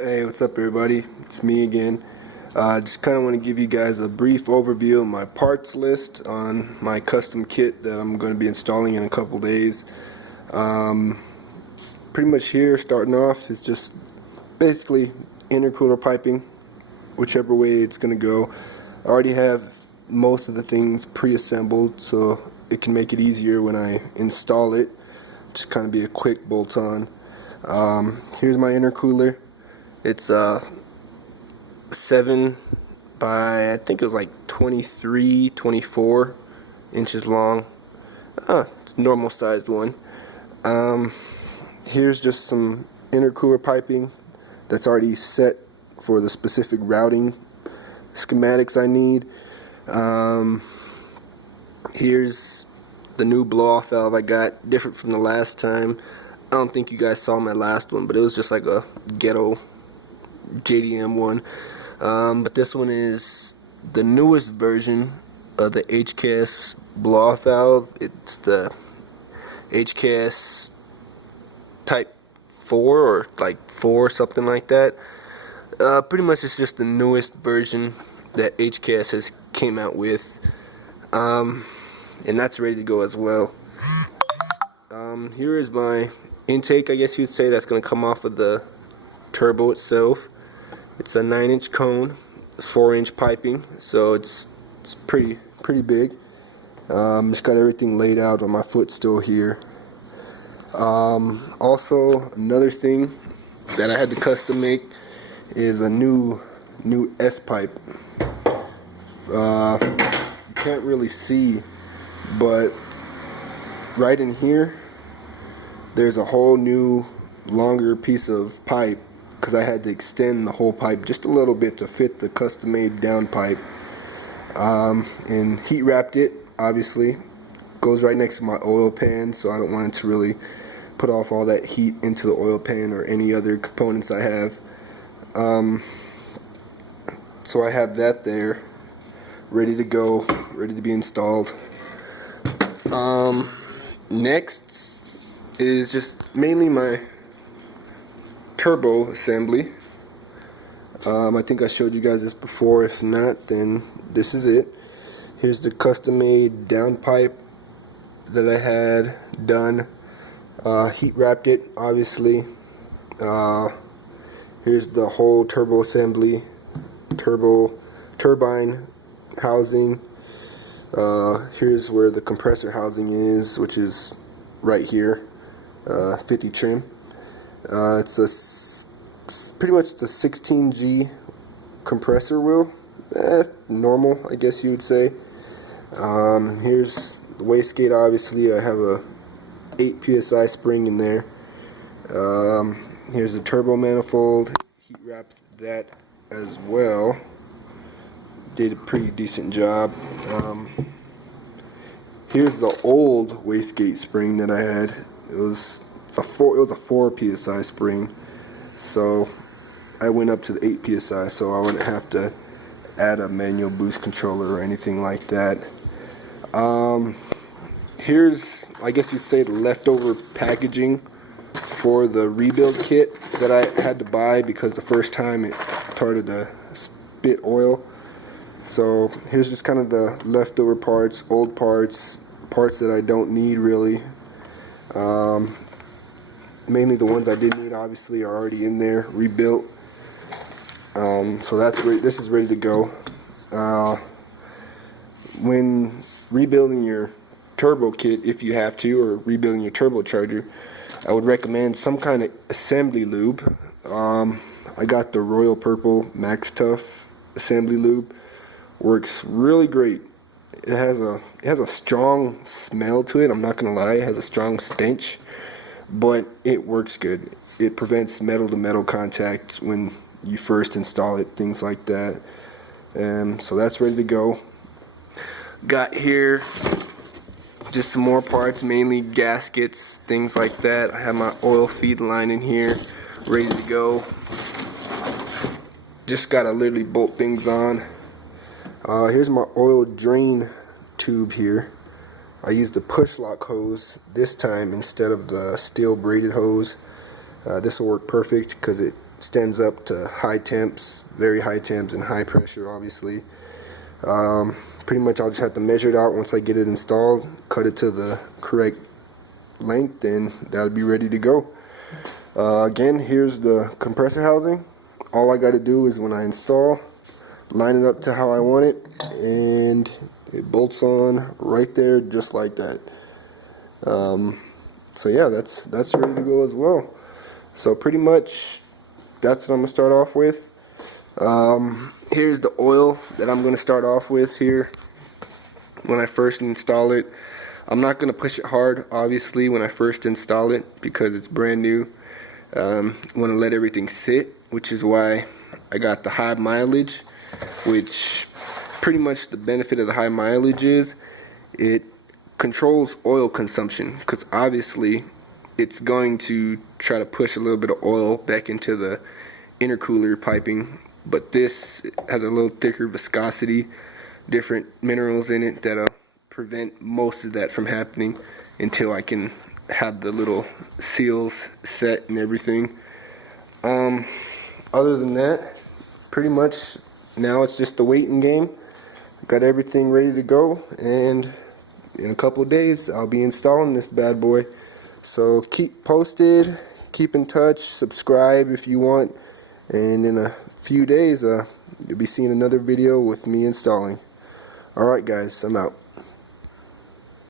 Hey, what's up everybody? It's me again. Just kind of want to give you guys a brief overview of my parts list on my custom kit that I'm going to be installing in a couple days. Pretty much here, starting off, is just basically intercooler piping, whichever way it's going to go. I already have most of the things pre-assembled, so it can make it easier when I install it. Just kind of be a quick bolt-on. Here's my intercooler. It's 7 by, I think it was like 23, 24 inches long. It's a normal sized one. Here's just some intercooler piping that's already set for the specific routing schematics I need. Here's the new blow-off valve I got, different from the last time. I don't think you guys saw my last one, but it was just like a ghetto JDM one. But this one is the newest version of the HKS blow-off valve. It's the HKS type 4 or like 4, something like that. Pretty much it's just the newest version that HKS has came out with, and that's ready to go as well. Here is my intake, I guess you'd say, that's going to come off of the turbo itself. It's a 9-inch cone, 4-inch piping, so it's pretty big. Just got everything laid out on my footstool here. Also, another thing that I had to custom make is a new S pipe. You can't really see, but right in here there's a whole new longer piece of pipe, because I had to extend the whole pipe just a little bit to fit the custom made down pipe, and heat wrapped it. Obviously goes right next to my oil pan, so I don't want it to really put off all that heat into the oil pan or any other components I have. So I have that there ready to go, ready to be installed. Next is just mainly my turbo assembly. I think I showed you guys this before. If not, then this is it. Here's the custom made down pipe that I had done. Heat wrapped it, obviously. Here's the whole turbo assembly, turbine housing. Here's where the compressor housing is, which is right here, 50 trim. It's pretty much it's a 16G compressor wheel, normal, I guess you would say. Here's the wastegate. Obviously I have a 8 psi spring in there. Here's the turbo manifold, heat wrapped that as well. Did a pretty decent job. Here's the old wastegate spring that I had. It was a 4 psi spring, so I went up to the 8 psi, so I wouldn't have to add a manual boost controller or anything like that. Here's, I guess you'd say, the leftover packaging for the rebuild kit that I had to buy because the first time it started to spit oil. So here's just kind of the leftover parts, old parts that I don't need really. Mainly the ones I did need, obviously, are already in there, rebuilt. So that's this is ready to go. When rebuilding your turbo kit, if you have to, or rebuilding your turbocharger, I would recommend some kind of assembly lube. I got the Royal Purple Max Tough assembly lube. Works really great. It has a strong smell to it. I'm not gonna lie, it has a strong stench, but it works good. It prevents metal to metal contact when you first install it, things like that. So that's ready to go. Got here just some more parts, mainly gaskets, things like that. I have my oil feed line in here, ready to go. Just gotta literally bolt things on. Here's my oil drain tube here. I used the push lock hose this time instead of the steel braided hose. This will work perfect because it stands up to high temps, very high temps and high pressure obviously. Pretty much I'll just have to measure it out once I get it installed, cut it to the correct length, and that'll be ready to go. Again, here's the compressor housing. All I got to do is when I install, line it up to how I want it, and it bolts on right there just like that. So yeah, that's ready to go as well. So pretty much that's what I'm gonna start off with. Here's the oil that I'm gonna start off with here when I first install it. I'm not gonna push it hard obviously when I first install it because it's brand new. Want to let everything sit, which is why I got the high mileage, which pretty much the benefit of the high mileage is it controls oil consumption, because obviously it's going to try to push a little bit of oil back into the intercooler piping, but this has a little thicker viscosity, different minerals in it that'll prevent most of that from happening until I can have the little seals set and everything. Other than that, pretty much now it's just the waiting game. Got everything ready to go, and in a couple of days I'll be installing this bad boy. So keep posted, keep in touch, subscribe if you want, and in a few days you'll be seeing another video with me installing. Alright guys, I'm out.